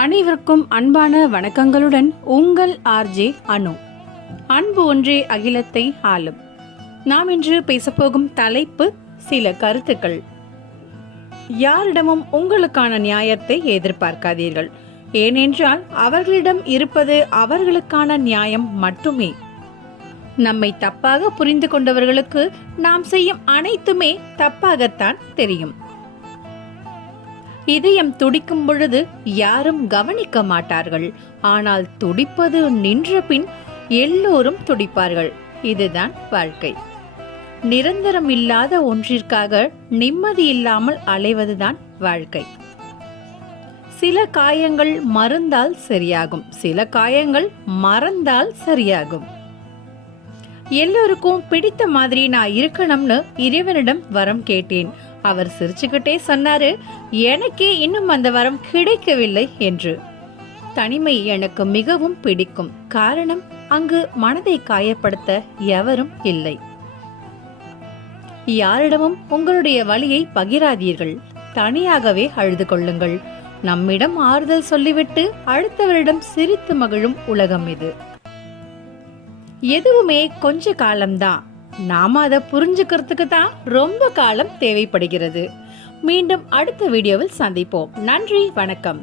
அனைவருக்கும் அன்பான வணக்கங்களுடன் உங்கள் ஆர்ஜே அனு. அன்பு ஒன்றே அகிலத்தை ஆளும். நாம் இன்று பேசப்போகும் தலைப்பு சில கருத்துக்கள். யாரிடமும் உங்களுக்கான நியாயத்தை எதிர்பார்க்காதீர்கள். ஏனென்றால் அவர்களிடம் இருப்பது அவர்களுக்கான நியாயம் மட்டுமே. நம்மை தப்பாக புரிந்து கொண்டவர்களுக்கு நாம் செய்யும் அனைத்துமே தப்பாகத்தான் தெரியும். இதயம் துடிக்கும் பொழுது யாரும் கவனிக்க மாட்டார்கள். ஆனால் துடிப்பது நின்ற பின் எல்லோரும் துடிப்பார்கள். இதுதான் வாழ்க்கை. நிரந்தரம் இல்லாத ஒன்றிற்காக நிம்மதி இல்லாமல் அலைவதுதான் வாழ்க்கை. சில காயங்கள் மருந்தால் சரியாகும், சில காயங்கள் மறந்தால் சரியாகும். எல்லோருக்கும் பிடித்த மாதிரி நான் இருக்கணும்னு இறைவனிடம் வரம் கேட்டேன். அவர் சிரிச்சுக்கிட்டே சொன்னாரு, எனக்கே இன்னும் அந்த வரம் கிடைக்கவில்லை என்று. தனிமை எனக்கு மிகவும் பிடிக்கும். காரணம், அங்கு மனதை காயப்படுத்த எவரும் இல்லை. யாரிடமும் உங்களுடைய வலியை பகிராதீர்கள். தனியாகவே அழுது கொள்ளுங்கள். நம்மிடம் ஆறுதல் சொல்லிவிட்டு அடுத்தவரிடம் சிரித்து மகிழும் உலகம் இது. எதுவுமே கொஞ்ச காலம்தான். நாம அதை புரிஞ்சுக்கிறதுக்கு தான் ரொம்ப காலம் தேவைப்படுகிறது. மீண்டும் அடுத்த வீடியோவில் சந்திப்போம். நன்றி, வணக்கம்.